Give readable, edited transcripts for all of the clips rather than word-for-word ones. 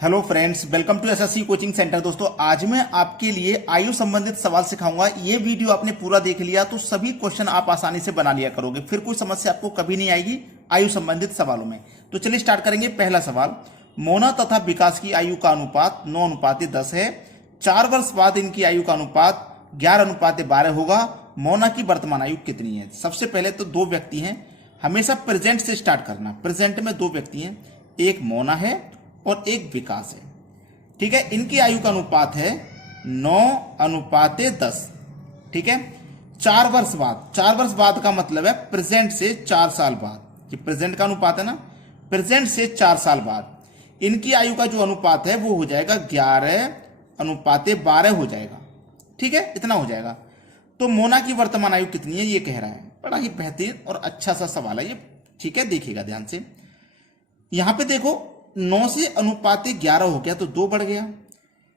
Hello friends, welcome to SSC coaching centre. दोस्तों, आज मैं आपके लिए आयु संबंधित सवाल सिखाऊंगा। ये वीडियो आपने पूरा देख लिया तो सभी क्वेश्चन आप आसानी से बना लिया करोगे, फिर कोई समस्या आपको कभी नहीं आएगी आयु संबंधित सवालों में। तो चलिए स्टार्ट करेंगे। पहला सवाल, मोना तथा विकास की आयु का अनुपात 9:10 है। 4 वर्ष बाद इनकी आयु का अनुपात 11:12 होगा। मोना की वर्तमान आयु कितनी है? सबसे पहले तो दो व्यक्ति हैं, हमेशा प्रेजेंट से स्टार्ट करना। प्रेजेंट में दो व्यक्ति हैं, एक मोना है और एक विकास है। ठीक है, इनकी आयु का अनुपात है 9:10। ठीक है, 4 वर्ष बाद, 4 वर्ष बाद का मतलब है प्रेजेंट से 4 साल बाद। ये प्रेजेंट का अनुपात है ना, प्रेजेंट से 4 साल बाद इनकी आयु का जो अनुपात है वो हो जाएगा 11:12 हो जाएगा। ठीक है, इतना हो जाएगा। तो मोना की वर्तमान आयु कितनी है ये कह रहा है। बड़ा ही बेहतरीन और अच्छा सा सवाल है ये। ठीक है, देखिएगा ध्यान से। यहां पे देखो, 9 से अनुपात 11 हो गया तो 2 बढ़ गया।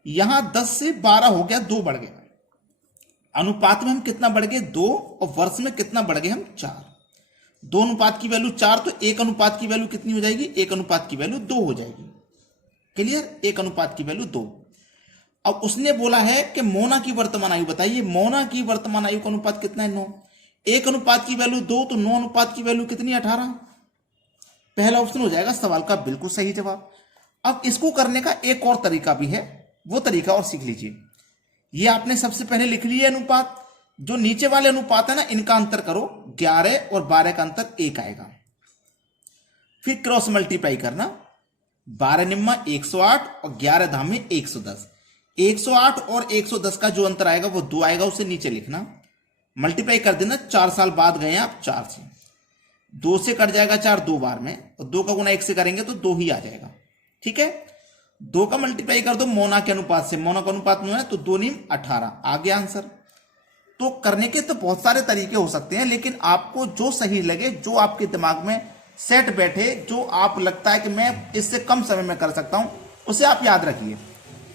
यहां 10 से 12 हो गया, 2 बढ़ गया। अनुपात में हम कितना बढ़ गए? 2। और वर्ष में कितना बढ़ गए हम? 4। 2 अनुपात की वैल्यू 4, तो 1 अनुपात की वैल्यू कितनी हो जाएगी? 1 अनुपात की वैल्यू 2 हो जाएगी। क्लियर? 1 अनुपात की वैल्यू 2। अब उसने बोला है कि मोना की वर्तमान आयु बताइए। मोना की वर्तमान आयु का अनुपात कितना है? 9। 1 अनुपात की वैल्यू 2, तो 9 अनुपात की वैल्यू कितनी? 18। पहला ऑप्शन हो जाएगा सवाल का बिल्कुल सही जवाब। अब इसको करने का एक और तरीका भी है, वो तरीका और सीख लीजिए। ये आपने सबसे पहले लिख लिया अनुपात। जो नीचे वाले अनुपात है ना, इनका अंतर करो। 11 और 12 का अंतर 1 आएगा। फिर क्रॉस मल्टीप्लाई करना। 12 निम्मा 108 और 11 धाम 110। 108 और 110 का जो अंतर आएगा वो 2 आएगा, उसे नीचे लिखना। मल्टीप्लाई कर देना। 4 साल बाद गए आप 4 से, 2 से कट जाएगा 4 2 बार में, और 2 का गुना 1 से करेंगे तो 2 ही आ जाएगा। ठीक है, 2 का मल्टीप्लाई कर दो मोना के अनुपात से। मोना का अनुपात 9 है तो 2 नीम 18 आ गया आंसर। तो करने के तो बहुत सारे तरीके हो सकते हैं, लेकिन आपको जो सही लगे, जो आपके दिमाग में सेट बैठे, जो आप लगता है कि मैं इससे कम समय में कर सकता हूं, उसे आप याद रखिए।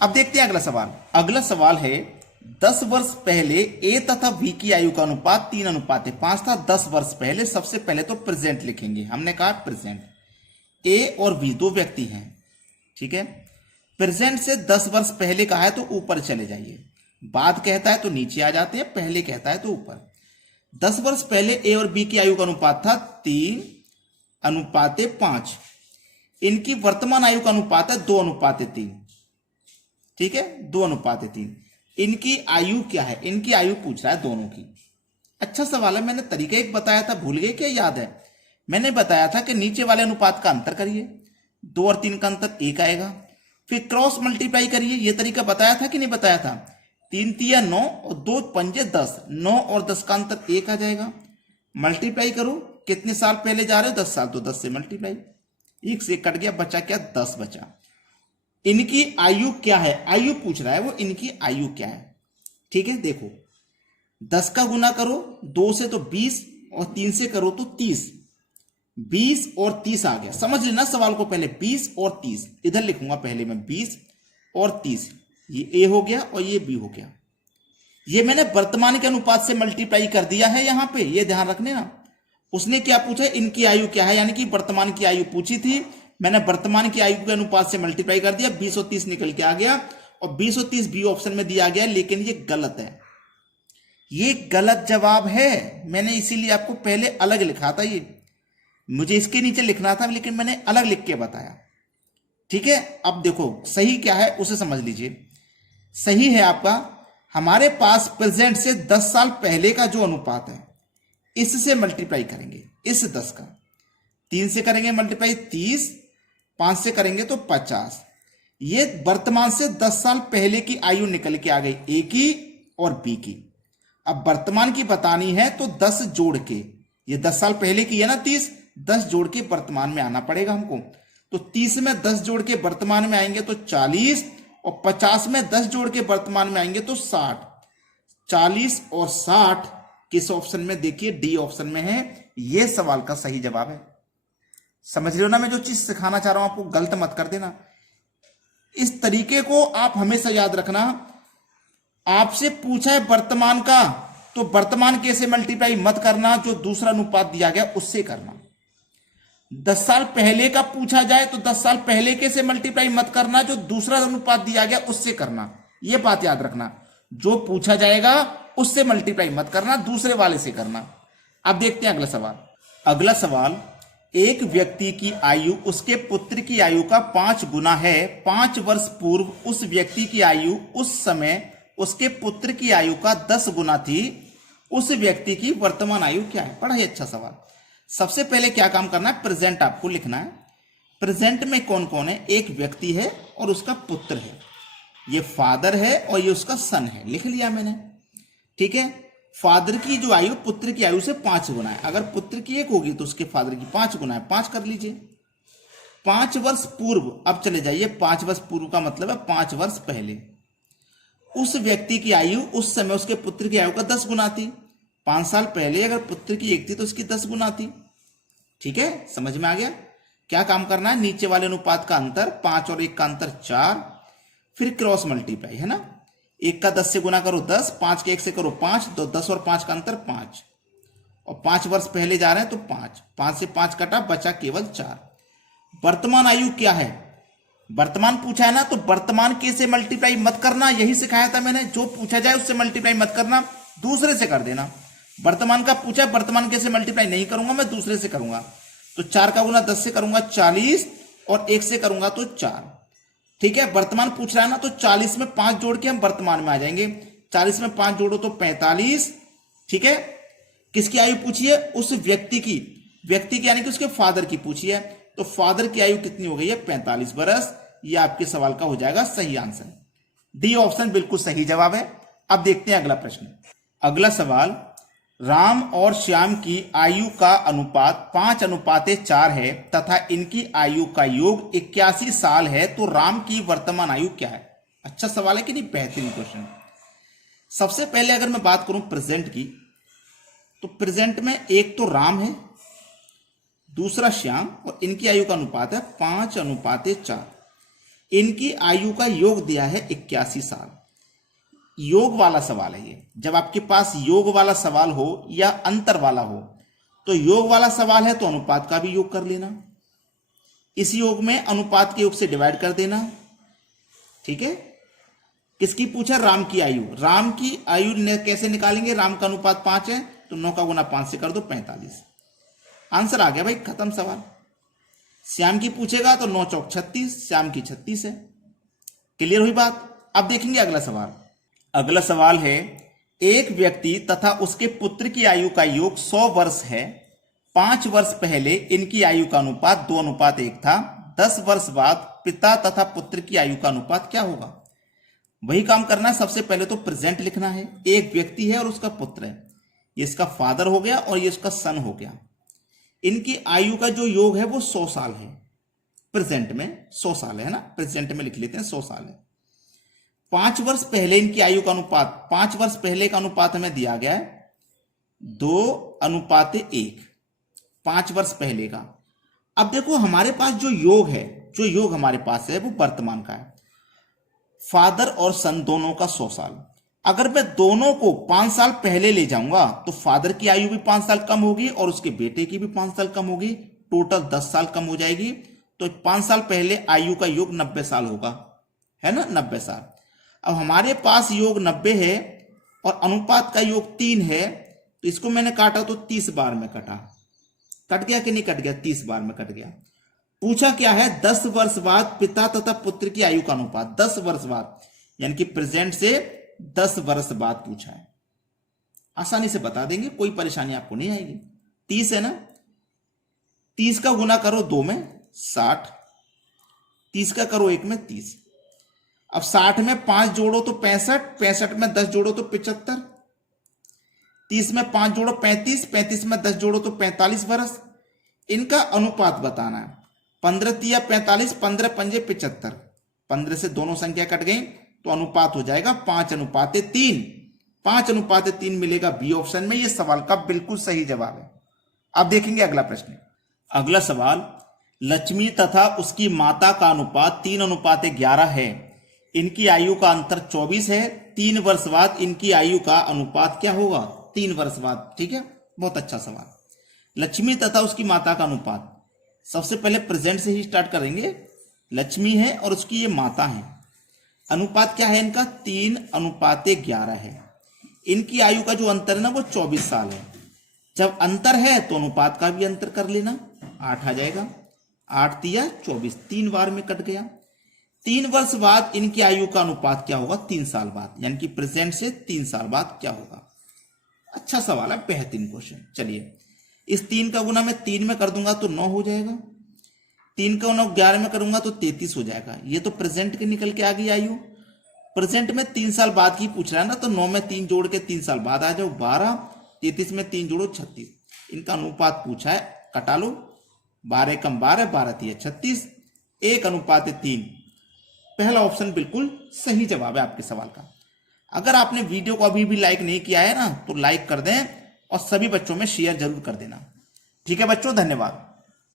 अब देखते हैं अगला सवाल। अगला सवाल है, 10 वर्ष पहले ए तथा बी की आयु का अनुपात 3:5 था। 10 वर्ष पहले, सबसे पहले तो प्रेजेंट लिखेंगे। हमने कहा प्रेजेंट, ए और बी दो व्यक्ति हैं। ठीक है, प्रेजेंट से 10 वर्ष पहले कहा है तो ऊपर चले जाइए, बाद कहता है तो नीचे आ जाते हैं, पहले कहता है तो ऊपर। 10 वर्ष पहले ए और बी की आयु का अनुपात था 3:5। इनकी वर्तमान आयु का अनुपात है 2:3। ठीक है, 2:3। इनकी आयु क्या है? इनकी आयु पूछ रहा है दोनों की। अच्छा सवाल है। मैंने तरीका एक बताया था, भूल गए क्या? याद है, मैंने बताया था कि नीचे वाले अनुपात का अंतर करिए। 2 और 3 का अंतर 1 आएगा। फिर क्रॉस मल्टीप्लाई करिए। यह तरीका बताया था कि नहीं बताया था? 3 तिया 9 और 2 पंजे 10। 9 और 10 का अंतर 1 आ जाएगा। मल्टीप्लाई करो। कितने साल पहले जा रहे हो? 10 साल, तो 10 से मल्टीप्लाई। 1 से कट गया, बचा क्या? 10 बचा। इनकी आयु क्या है? आयु पूछ रहा है वो, इनकी आयु क्या है? ठीक है, देखो, 10 का गुना करो 2 से तो 20, और 3 से करो तो 30। 20 और 30 आ गया। समझ लेना सवाल को पहले। 20 और 30 इधर लिखूंगा पहले मैं, 20 और 30। ये ए हो गया और ये बी हो गया। ये मैंने वर्तमान के अनुपात से मल्टीप्लाई कर दिया है यहां पे, ये ध्यान रखने ना। उसने क्या पूछा? इनकी आयु क्या है, यानी कि वर्तमान की आयु पूछी थी। मैंने वर्तमान की आयु के अनुपात से मल्टीप्लाई कर दिया, 20 और 30 निकल के आ गया, और 20 और 30 बी ऑप्शन में दिया गया, लेकिन ये गलत है। ये गलत जवाब है। मैंने इसीलिए आपको पहले अलग लिखा था। ये मुझे इसके नीचे लिखना था, लेकिन मैंने अलग लिख के बताया। ठीक है, अब देखो सही क्या है उसे समझ लीजिए। सही है आपका, हमारे पास प्रेजेंट से 10 साल पहले का जो अनुपात है, इससे मल्टीप्लाई करेंगे। इस 10 का 3 से करेंगे मल्टीप्लाई 30, 5 से करेंगे तो 50। ये वर्तमान से 10 साल पहले की आयु निकल के आ गई, ए की और बी की। अब वर्तमान की बतानी है तो 10 जोड़ के, ये 10 साल पहले की है ना 30, 10 जोड़ के वर्तमान में आना पड़ेगा हमको। तो 30 में 10 जोड़ के वर्तमान में आएंगे तो 40, और 50 में 10 जोड़ के वर्तमान में आएंगे तो 60। 40 और 60 किस ऑप्शन में? देखिए डी ऑप्शन में है। यह सवाल का सही जवाब है। समझ रहे हो ना, मैं जो चीज सिखाना चाह रहा हूं आपको, गलत मत कर देना। इस तरीके को आप हमेशा याद रखना। आपसे पूछा है वर्तमान का, तो वर्तमान के से मल्टीप्लाई मत करना, जो दूसरा अनुपात दिया गया उससे करना। 10 साल पहले का पूछा जाए तो 10 साल पहले के से मल्टीप्लाई मत करना, जो दूसरा अनुपात दिया गया उससे करना। यह बात याद रखना, जो पूछा जाएगा उससे मल्टीप्लाई मत करना, दूसरे वाले से करना। अब देखते हैं अगला सवाल। अगला सवाल, एक व्यक्ति की आयु उसके पुत्र की आयु का 5 गुना है। 5 वर्ष पूर्व उस व्यक्ति की आयु उस समय उसके पुत्र की आयु का 10 गुना थी। उस व्यक्ति की वर्तमान आयु क्या है? बड़ा ही अच्छा सवाल। सबसे पहले क्या काम करना है? प्रेजेंट आपको लिखना है। प्रेजेंट में कौन कौन है? एक व्यक्ति है और उसका पुत्र है, ये फादर है और ये उसका सन है। लिख लिया मैंने, ठीक है। फादर की जो आयु पुत्र की आयु से 5 गुना है। अगर पुत्र की 1 होगी तो उसके फादर की 5 गुना है, 5 कर लीजिए। 5 वर्ष पूर्व, अब चले जाइए, 5 वर्ष पूर्व का मतलब है 5 वर्ष पहले। उस व्यक्ति की आयु उस समय उसके पुत्र की आयु का 10 गुना थी। 5 साल पहले अगर पुत्र की 1 थी तो उसकी 10 गुना थी। ठीक है, समझ में आ गया? क्या काम करना है? नीचे वाले अनुपात का अंतर 5 और 1 का अंतर 4, फिर क्रॉस मल्टीप्लाई, है ना। 1 का 10 से गुना करो 10, 5 के 1 से करो 5, तो 10 और 5 का अंतर 5, और 5 वर्ष पहले जा रहे हैं तो 5 से 5 कटा, बचा केवल 4। वर्तमान आयु क्या है? वर्तमान पूछा है ना, तो वर्तमान के से मल्टीप्लाई मत करना, यही सिखाया था मैंने। जो पूछा जाए उससे मल्टीप्लाई मत करना, दूसरे से कर देना। वर्तमान का पूछा, वर्तमान के से मल्टीप्लाई नहीं करूंगा मैं, दूसरे से करूंगा। तो 4 का गुना 10 से करूंगा 40, और 1 से करूंगा तो 4। ठीक है, वर्तमान पूछ रहा है ना, तो 40 में 5 जोड़ के हम वर्तमान में आ जाएंगे। 40 में 5 जोड़ो तो 45। ठीक है, किसकी आयु पूछी है? उस व्यक्ति की, व्यक्ति की यानी कि उसके फादर की पूछी है। तो फादर की आयु कितनी हो गई है? 45 वर्ष। यह आपके सवाल का हो जाएगा सही आंसर। डी ऑप्शन बिल्कुल सही जवाब है। अब देखते हैं अगला प्रश्न। अगला सवाल, राम और श्याम की आयु का अनुपात 5:4 है तथा इनकी आयु का योग 81 साल है, तो राम की वर्तमान आयु क्या है? अच्छा सवाल है कि नहीं? बेहतरीन क्वेश्चन। सबसे पहले अगर मैं बात करूं प्रेजेंट की, तो प्रेजेंट में एक तो राम है, दूसरा श्याम, और इनकी आयु का अनुपात है 5:4। इनकी आयु का योग दिया है 81 साल। योग वाला सवाल है ये। जब आपके पास योग वाला सवाल हो या अंतर वाला हो, तो योग वाला सवाल है तो अनुपात का भी योग कर लेना, इस योग में अनुपात के योग से डिवाइड कर देना। ठीक है, किसकी पूछा? राम की आयु। राम की आयु कैसे निकालेंगे? राम का अनुपात 5 है, तो 9 का गुना 5 से कर दो 45। आंसर आ गया भाई, खत्म सवाल। श्याम की पूछेगा तो 9 चौक 36, श्याम की 36 है। क्लियर हुई बात? अब देखेंगे अगला सवाल। अगला सवाल है, एक व्यक्ति तथा उसके पुत्र की आयु का योग 100 वर्ष है। 5 वर्ष पहले इनकी आयु का अनुपात 2:1 था। 10 वर्ष बाद पिता तथा पुत्र की आयु का अनुपात क्या होगा? वही काम करना है। सबसे पहले तो प्रेजेंट लिखना है। एक व्यक्ति है और उसका पुत्र है, ये इसका फादर हो गया और ये इसका सन हो गया। इनकी आयु का जो योग है वो 100 साल है। प्रेजेंट में 100 साल है ना, प्रेजेंट में लिख लेते हैं 100 साल है। 5 वर्ष पहले इनकी आयु का अनुपात, 5 वर्ष पहले का अनुपात हमें दिया गया है 2:1। 5 वर्ष पहले का। अब देखो हमारे पास जो योग है, जो योग हमारे पास है वो वर्तमान का है। फादर और सन दोनों का 100 साल। अगर मैं दोनों को 5 साल पहले ले जाऊंगा तो फादर की आयु भी 5 साल कम होगी और उसके बेटे की भी 5 साल कम होगी, टोटल 10 साल कम हो जाएगी। तो 5 साल पहले आयु का योग 90 साल होगा, है ना, 90 साल। अब हमारे पास योग 90 है और अनुपात का योग 3 है, तो इसको मैंने काटा तो 30 बार में कटा। कट गया कि नहीं कट गया? 30 बार में कट गया। पूछा क्या है? 10 वर्ष बाद पिता तथा पुत्र की आयु का अनुपात। 10 वर्ष बाद यानी कि प्रेजेंट से 10 वर्ष बाद पूछा है। आसानी से बता देंगे, कोई परेशानी आपको नहीं आएगी। 30 है ना, 30 का गुना करो 2 में 60, 30 का करो 1 में 30। अब 60 में 5 जोड़ो तो 65, 65 में 10 जोड़ो तो 75, 30 में 5 जोड़ो 35, 35 में 10 जोड़ो तो 45 वर्ष। इनका अनुपात बताना है। 15 तिया 45, 15 पंजे 75, 15 से दोनों संख्या कट गई तो अनुपात हो जाएगा 5:3। 5:3 मिलेगा बी ऑप्शन में। यह सवाल का बिल्कुल सही जवाब है। अब देखेंगे अगला प्रश्न। अगला सवाल, लक्ष्मी तथा उसकी माता का अनुपात 3:11 है। इनकी आयु का अंतर 24 है। 3 वर्ष बाद इनकी आयु का अनुपात क्या होगा? 3 वर्ष बाद। ठीक है, बहुत अच्छा सवाल। लक्ष्मी तथा उसकी माता का अनुपात, सबसे पहले प्रेजेंट से ही स्टार्ट करेंगे। लक्ष्मी है और उसकी ये माता है। अनुपात क्या है इनका? 3:11 है। इनकी आयु का जो अंतर है ना वो 24 साल है। जब अंतर है तो अनुपात का भी अंतर कर लेना, 8 आ जाएगा। 8 तिया 24, 3 बार में कट गया। 3 वर्ष बाद इनकी आयु का अनुपात क्या होगा? 3 साल बाद, यानी कि प्रेजेंट से 3 साल बाद क्या होगा? अच्छा सवाल है, बेहतरीन क्वेश्चन। चलिए, इस 3 का गुना मैं 3 में कर दूंगा तो 9 हो जाएगा। 3 का गुना 11 में करूंगा तो 33 हो जाएगा। ये तो प्रेजेंट के निकल के आ गई आयु। प्रेजेंट में 3 साल बाद की पूछ रहा है ना, तो 9 में 3 जोड़ के 3 साल बाद आ जाओ 12, 33 में 3 जोड़ो 36। इनका अनुपात पूछा है, कटा लो। 12 कम 12, 12 तिया 36, 1:3। पहला ऑप्शन बिल्कुल सही जवाब है आपके सवाल का। अगर आपने वीडियो को अभी भी लाइक नहीं किया है ना, तो लाइक कर दें और सभी बच्चों में शेयर जरूर कर देना। ठीक है बच्चों, धन्यवाद।